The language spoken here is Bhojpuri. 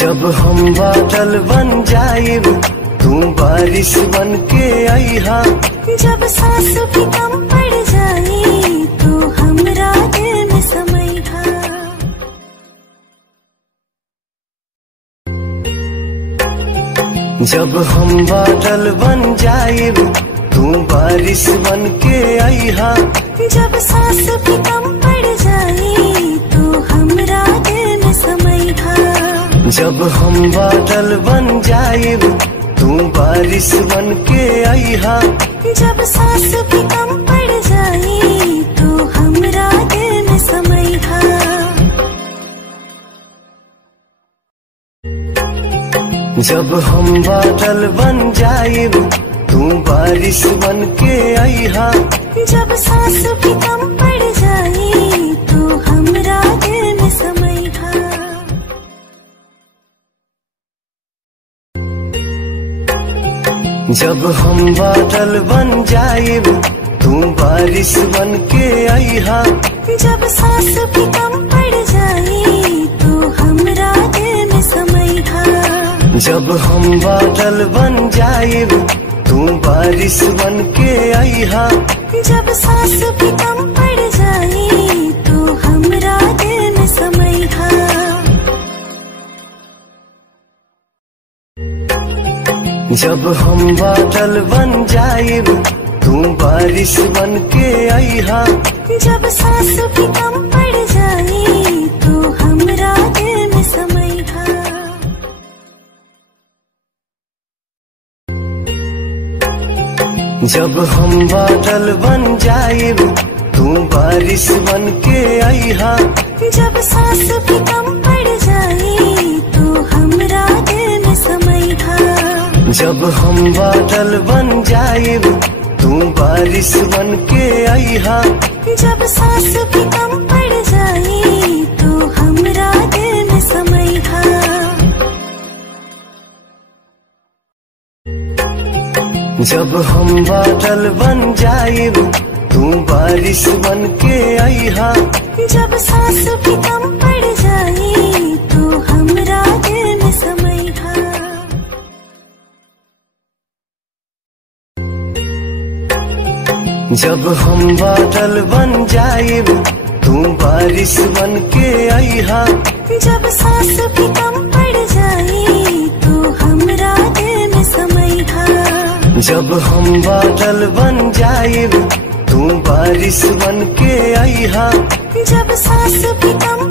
जब हम बादल बन जाइब तू बारिश बन के आईहा। जब सांस भी कम पड़ जाए तो हमरा दिल में समैहा। जब हम बादल बन जाइब तू बारिश बन के आईहा। जब सांस भी कम पड़ जाए तो हमरा दिल में समैहा। जब हम बादल बन जाइब तू बारिश बन के आईहा। जब सांस भी कम पड़ जाए तो हमरा दिल में समैहा। जब हम बादल बन जाइब तू बारिश बन के आईहा। जब सांस भी कम पड़ जाए तो हमरा दिल में समैहा। जब हम बादल बन जाइब तू बारिश बन के आईहा। जब सांस भी कम पड़ जाए तो हमरा दिल में समैहा। जब हम बादल बन जाइब तू बारिश बन के आईहा। जब सांस भी कम पड़ जाए तो हमरा दिल में समैहा। जब हम बादल बन जाइब तू बारिश बन के आईहा। जब सांस भी कम पड़ जाए तो हमरा दिल में समैहा। जब हम बादल बन जाइब तू बारिश बन के आईहा। जब सांस भी कम पड़ जाए तो हमरा दिल में समैहा। जब हम बादल बन जाइब तू बारिश बन के आईहा। जब सांस भी कम पड़ जाए तो हमरा दिल में समैहा। जब हम बादल बन जाइब तू बारिश बन के आईहा। जब सांस भी कम पड़ जाए तो हमरा दिल में समैहा। जब हम बादल बन जाइब तू बारिश बन के आईहा। जब सांस भी कम पड़ जाए तो हमरा दिल में समैहा। जब हम बादल बन जाइब तू बारिश बन के आईहा। जब सांस भी कम